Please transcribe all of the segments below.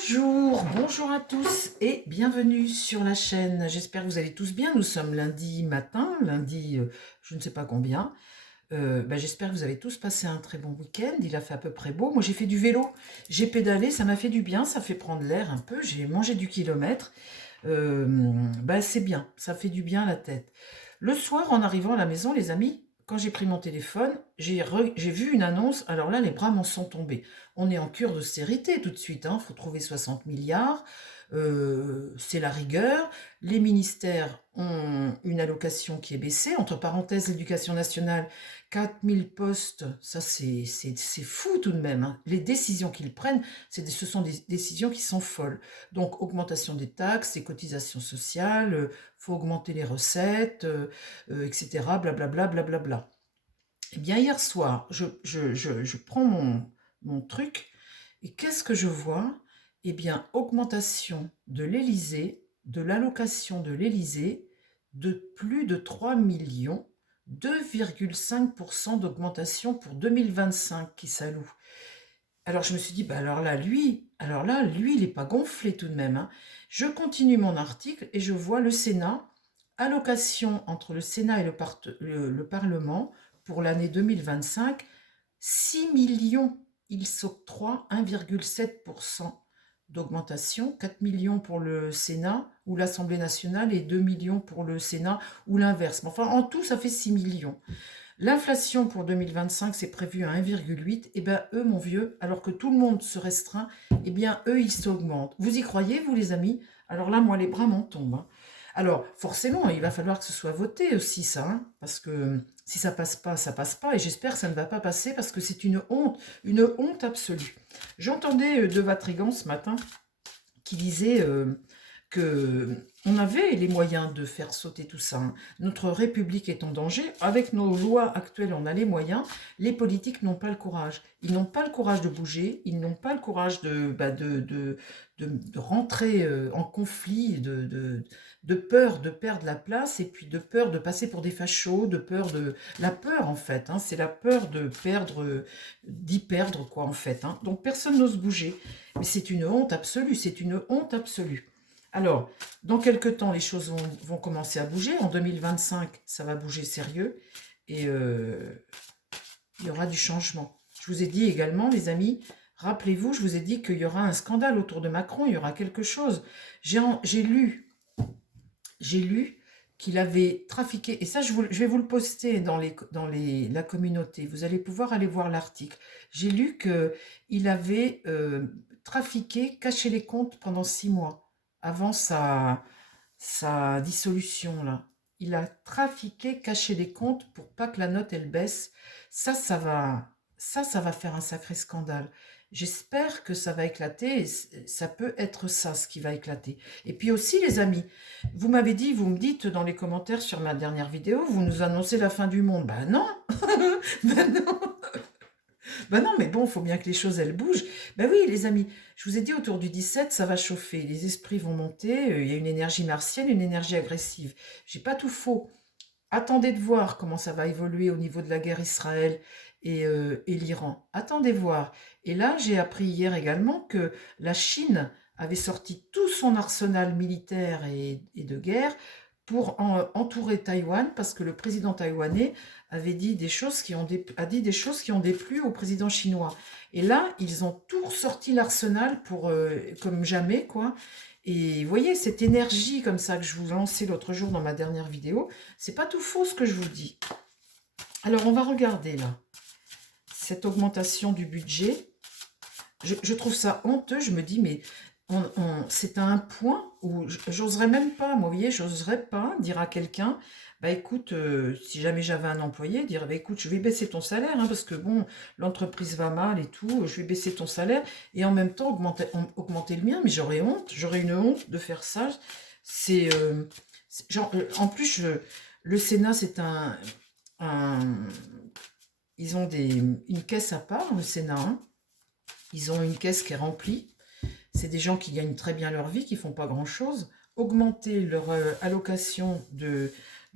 Bonjour à tous et bienvenue sur la chaîne. J'espère que vous allez tous bien. Nous sommes lundi matin, lundi je ne sais pas combien. J'espère que vous avez tous passé un très bon week-end. Il a fait à peu près beau. Moi j'ai fait du vélo, j'ai pédalé, ça m'a fait du bien, ça fait prendre l'air un peu. J'ai mangé du kilomètre. C'est bien, ça fait du bien à la tête. Le soir, en arrivant à la maison, les amis, quand j'ai pris mon téléphone, j'ai vu une annonce. Alors là, les bras m'en sont tombés. On est en cure d'austérité tout de suite. Il faut trouver 60 milliards. C'est la rigueur. Les ministères ont une allocation qui est baissée. Entre parenthèses, l'éducation nationale, 4000 postes, ça c'est fou tout de même. Les décisions qu'ils prennent, ce sont des décisions qui sont folles. Donc, augmentation des taxes, des cotisations sociales, faut augmenter les recettes, etc. Blablabla, blablabla. Eh bien, hier soir, je prends mon truc et qu'est-ce que je vois? Eh bien, augmentation de l'Élysée, de l'allocation de l'Élysée de plus de 3 millions, 2,5% d'augmentation pour 2025 qui s'alloue. Alors je me suis dit, lui, il n'est pas gonflé tout de même. Je continue mon article et je vois le Sénat, allocation entre le Sénat et le Parlement pour l'année 2025, 6 millions. Il s'octroie 1,7% d'augmentation, 4 millions pour le Sénat ou l'Assemblée nationale et 2 millions pour le Sénat ou l'inverse. Enfin, en tout, ça fait 6 millions. L'inflation pour 2025, c'est prévu à 1,8. Eh bien, eux, mon vieux, alors que tout le monde se restreint, eh bien, eux, ils s'augmentent. Vous y croyez, vous, les amis? Alors là, moi, les bras m'en tombent. Alors, forcément, il va falloir que ce soit voté aussi, ça, parce que si ça passe pas, ça passe pas. Et j'espère que ça ne va pas passer, parce que c'est une honte absolue. J'entendais De Vatrigan ce matin qui disait que on avait les moyens de faire sauter tout ça. Notre République est en danger. Avec nos lois actuelles, on a les moyens. Les politiques n'ont pas le courage. Ils n'ont pas le courage de bouger. Ils n'ont pas le courage de rentrer en conflit, de peur de perdre la place et puis de peur de passer pour des fachos, de peur de... La peur, en fait. C'est la peur de perdre, d'y perdre, quoi, en fait. Donc, personne n'ose bouger. Mais c'est une honte absolue, c'est une honte absolue. Alors, dans quelques temps, les choses vont commencer à bouger. En 2025, ça va bouger sérieux et il y aura du changement. Je vous ai dit également, les amis, rappelez-vous, je vous ai dit qu'il y aura un scandale autour de Macron, il y aura quelque chose. J'ai lu qu'il avait trafiqué, et ça je vais vous le poster dans la communauté, vous allez pouvoir aller voir l'article. J'ai lu qu'il avait trafiqué, caché les comptes pendant 6 mois, avant sa dissolution là. Il a trafiqué, caché les comptes pour pas que la note elle baisse. Ça va faire un sacré scandale. J'espère que ça va éclater, et ça peut être ça ce qui va éclater. Et puis aussi les amis, vous m'avez dit, vous me dites dans les commentaires sur ma dernière vidéo, vous nous annoncez la fin du monde. Ben non, ben non, ben non, mais bon, il faut bien que les choses, elles bougent. Ben oui, les amis, je vous ai dit, autour du 17, ça va chauffer, les esprits vont monter, il y a une énergie martienne, une énergie agressive. J'ai pas tout faux. Attendez de voir comment ça va évoluer au niveau de la guerre Israël et l'Iran. Attendez voir. Et là, j'ai appris hier également que la Chine avait sorti tout son arsenal militaire et de guerre pour entourer Taïwan, parce que le président taïwanais avait dit des choses a dit des choses qui ont déplu au président chinois. Et là, ils ont tout ressorti l'arsenal pour comme jamais, quoi. Et vous voyez, cette énergie comme ça que je vous lançais l'autre jour dans ma dernière vidéo, c'est pas tout faux ce que je vous dis. Alors, on va regarder là, cette augmentation du budget. Je trouve ça honteux, je me dis, mais c'est à un point où j'oserais même pas, moi, vous voyez, j'oserais pas dire à quelqu'un, bah écoute, si jamais j'avais un employé, dire, bah écoute, je vais baisser ton salaire, parce que bon, l'entreprise va mal et tout, je vais baisser ton salaire, et en même temps augmenter le mien, mais j'aurais honte, j'aurais une honte de faire ça. C'est, genre, en plus, le Sénat, c'est ils ont une caisse à part, le Sénat, Ils ont une caisse qui est remplie. C'est des gens qui gagnent très bien leur vie, qui font pas grand-chose. Augmenter leur allocation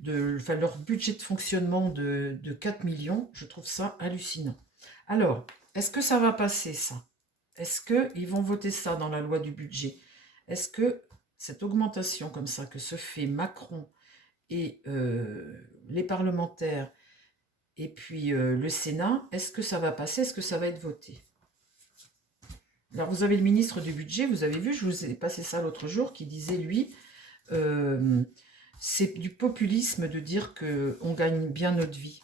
enfin, leur budget de fonctionnement de 4 millions, je trouve ça hallucinant. Alors, est-ce que ça va passer, ça? Est-ce qu'ils vont voter ça dans la loi du budget? Est-ce que cette augmentation comme ça que se fait Macron et les parlementaires et puis le Sénat, est-ce que ça va passer? Est-ce que ça va être voté? Alors vous avez le ministre du budget, vous avez vu, je vous ai passé ça l'autre jour, qui disait lui, c'est du populisme de dire qu'on gagne bien notre vie.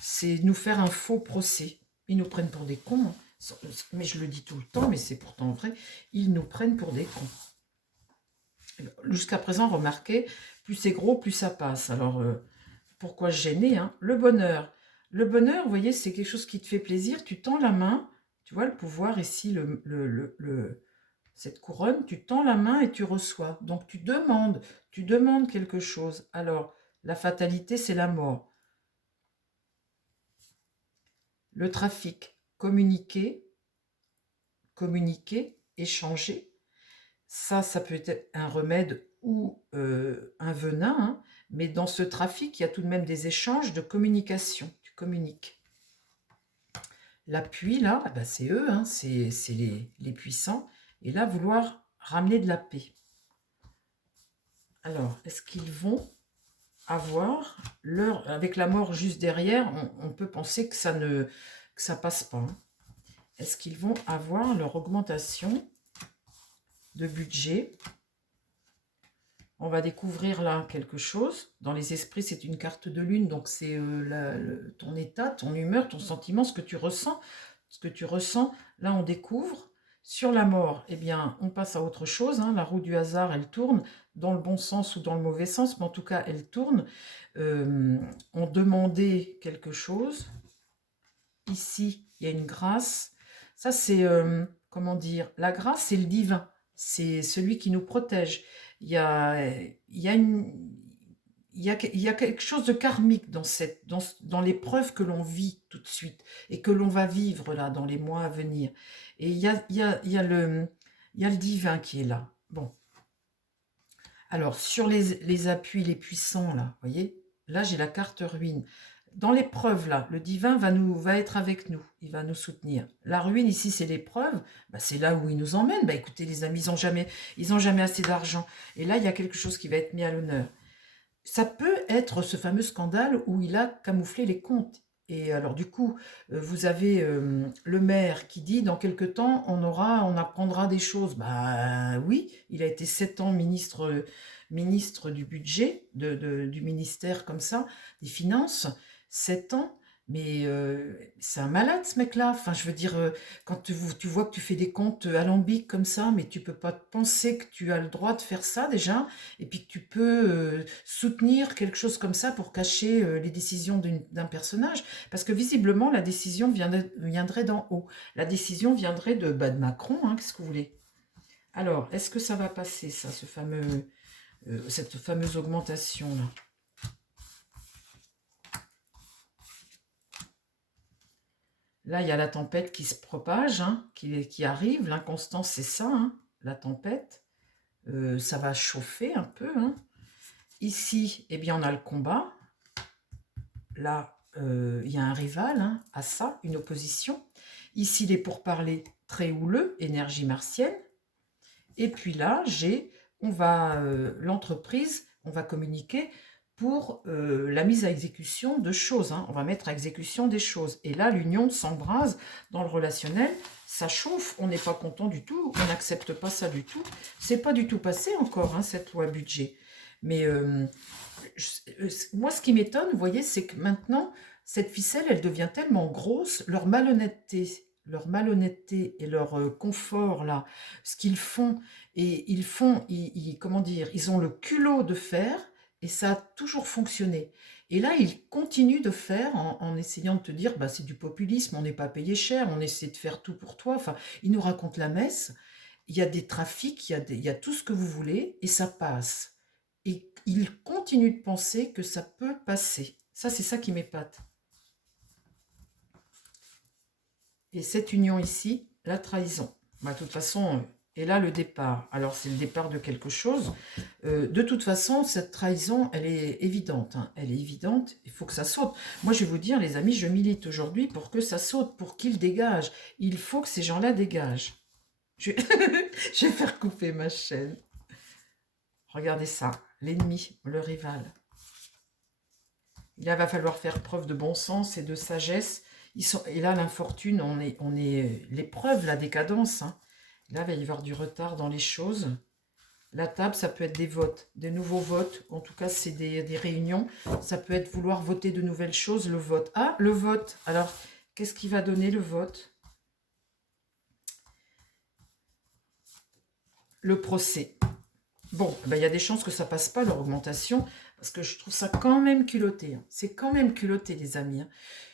C'est nous faire un faux procès. Ils nous prennent pour des cons, hein. Mais je le dis tout le temps, mais c'est pourtant vrai, ils nous prennent pour des cons. Jusqu'à présent, remarquez, plus c'est gros, plus ça passe. Alors, pourquoi gêner, hein? Le bonheur. Le bonheur, vous voyez, c'est quelque chose qui te fait plaisir. Tu tends la main, tu vois le pouvoir ici, cette couronne, tu tends la main et tu reçois. Donc tu demandes quelque chose. Alors, la fatalité, c'est la mort. Le trafic, communiquer, échanger. Ça peut être un remède ou un venin, hein, mais dans ce trafic, il y a tout de même des échanges de communication. Tu communiques. L'appui, là, ben c'est eux, hein, c'est les puissants. Et là, vouloir ramener de la paix. Alors, est-ce qu'ils vont avoir leur... Avec la mort juste derrière, on peut penser que ça passe pas, hein. Est-ce qu'ils vont avoir leur augmentation de budget? On va découvrir là quelque chose. Dans les esprits, c'est une carte de lune, donc c'est ton état, ton humeur, ton sentiment, ce que tu ressens. Ce que tu ressens, là on découvre. Sur la mort, eh bien, on passe à autre chose, hein. La roue du hasard, elle tourne, dans le bon sens ou dans le mauvais sens, mais en tout cas, elle tourne. On demandait quelque chose. Ici, il y a une grâce. Ça, c'est, comment dire, la grâce, c'est le divin. C'est celui qui nous protège. Il y a, il y a une... il y a quelque chose de karmique dans l'épreuve que l'on vit tout de suite et que l'on va vivre là dans les mois à venir. Et il y a le divin qui est là. Bon. Alors, sur les appuis, les puissants, là, vous voyez, là, j'ai la carte ruine. Dans l'épreuve, là, le divin va être avec nous, il va nous soutenir. La ruine, ici, c'est l'épreuve, bah, c'est là où il nous emmène. Bah, écoutez, les amis, ils ont jamais assez d'argent. Et là, il y a quelque chose qui va être mis à l'honneur. Ça peut être ce fameux scandale où il a camouflé les comptes. Et alors du coup, vous avez le maire qui dit dans quelque temps on apprendra des choses. Bah oui, il a été 7 ans ministre du budget, du ministère comme ça, des finances, 7 ans. Mais c'est un malade ce mec-là. Enfin, je veux dire, quand tu vois que tu fais des comptes alambics comme ça, mais tu peux pas penser que tu as le droit de faire ça déjà, et puis que tu peux soutenir quelque chose comme ça pour cacher les décisions d'un personnage, parce que visiblement la décision viendrait d'en haut. La décision viendrait de Macron, hein, qu'est-ce que vous voulez? Alors, est-ce que ça va passer, ça, cette fameuse augmentation-là? Là, il y a la tempête qui se propage, hein, qui arrive. L'inconstance, c'est ça, hein, la tempête. Ça va chauffer un peu, hein. Ici, eh bien, on a le combat. Là, il y a un rival, hein, à ça, une opposition. Ici, les pourparlers très houleux, énergie martienne. Et puis là, l'entreprise, on va communiquer pour la mise à exécution de choses, hein. On va mettre à exécution des choses. Et là, l'union s'embrase dans le relationnel, ça chauffe, on n'est pas content du tout, on n'accepte pas ça du tout. C'est pas du tout passé encore, hein, cette loi budget. Mais moi, ce qui m'étonne, vous voyez, c'est que maintenant, cette ficelle, elle devient tellement grosse, leur malhonnêteté et leur confort, là, ce qu'ils font, et comment dire, ils ont le culot de faire, et ça a toujours fonctionné. Et là, ils continuent de faire en essayant de te dire, bah, c'est du populisme, on n'est pas payé cher, on essaie de faire tout pour toi. Enfin, ils nous racontent la messe, il y a des trafics, il y a tout ce que vous voulez, et ça passe. Et ils continuent de penser que ça peut passer. Ça, c'est ça qui m'épate. Et cette union ici, la trahison. Bah, de toute façon, Et là, le départ. Alors, c'est le départ de quelque chose. De toute façon, cette trahison, elle est évidente, hein. Elle est évidente, il faut que ça saute. Moi, je vais vous dire, les amis, je milite aujourd'hui pour que ça saute, pour qu'ils dégagent. Il faut que ces gens-là dégagent. Je... je vais faire couper ma chaîne. Regardez ça, l'ennemi, le rival. Il va falloir faire preuve de bon sens et de sagesse. Et là, l'infortune, on est l'épreuve, la décadence, hein. Là, il va y avoir du retard dans les choses. La table, ça peut être des votes, des nouveaux votes. En tout cas, c'est des réunions. Ça peut être vouloir voter de nouvelles choses, le vote. Ah, le vote. Alors, qu'est-ce qui va donner le vote? Le procès. Bon, ben, il y a des chances que ça passe pas, leur augmentation, parce que je trouve ça quand même culotté, hein. C'est quand même culotté, les amis, hein.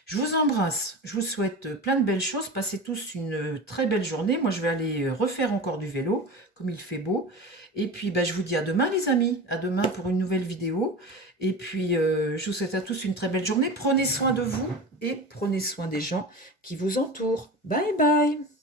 Je vous embrasse, je vous souhaite plein de belles choses. Passez tous une très belle journée. Moi, je vais aller refaire encore du vélo, comme il fait beau. Et puis, ben, je vous dis à demain, les amis. À demain pour une nouvelle vidéo. Et puis, je vous souhaite à tous une très belle journée. Prenez soin de vous et prenez soin des gens qui vous entourent. Bye bye!